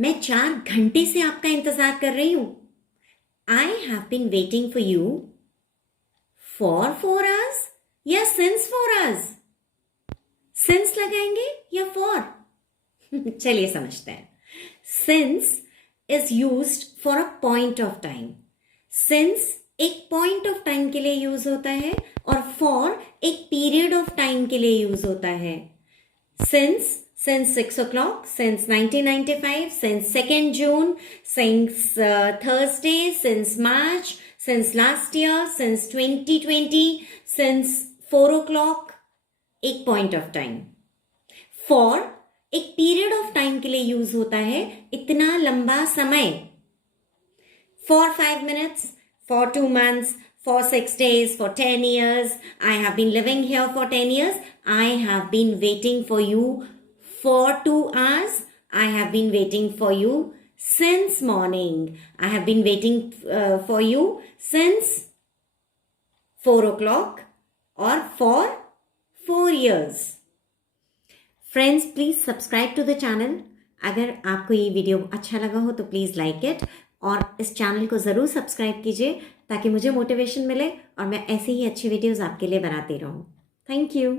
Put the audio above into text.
मैं 4 घंटे से आपका इंतजार कर रही हूं। I have been waiting for you for 4 hours या सिंस 4 आवर्स। सिंस लगाएंगे या फॉर? चलिए समझते हैं। Since is used for a point of time. Since एक पॉइंट ऑफ टाइम के लिए यूज होता है और फॉर एक पीरियड ऑफ टाइम के लिए यूज होता है। since 6 o'clock, since 1995, since 2nd June, since Thursday, since March, since last year, since 2020, since 4 o'clock, एक पॉइंट ऑफ टाइम। फॉर एक पीरियड ऑफ टाइम के लिए यूज होता है, इतना लंबा समय। For 5 minutes, for 2 months, for 6 days, for 10 years. I have been living here for 10 years. I have been waiting for you for 2 hours. I have been waiting for you since morning. I have been waiting for you since 4 o'clock or for 4 years. Friends, please subscribe to the channel. अगर आपको ये video अच्छा लगा हो तो please like it और इस channel को ज़रूर सब्सक्राइब कीजिए ताकि मुझे मोटिवेशन मिले और मैं ऐसे ही अच्छी वीडियोस आपके लिए बनाती रहूँ। Thank you.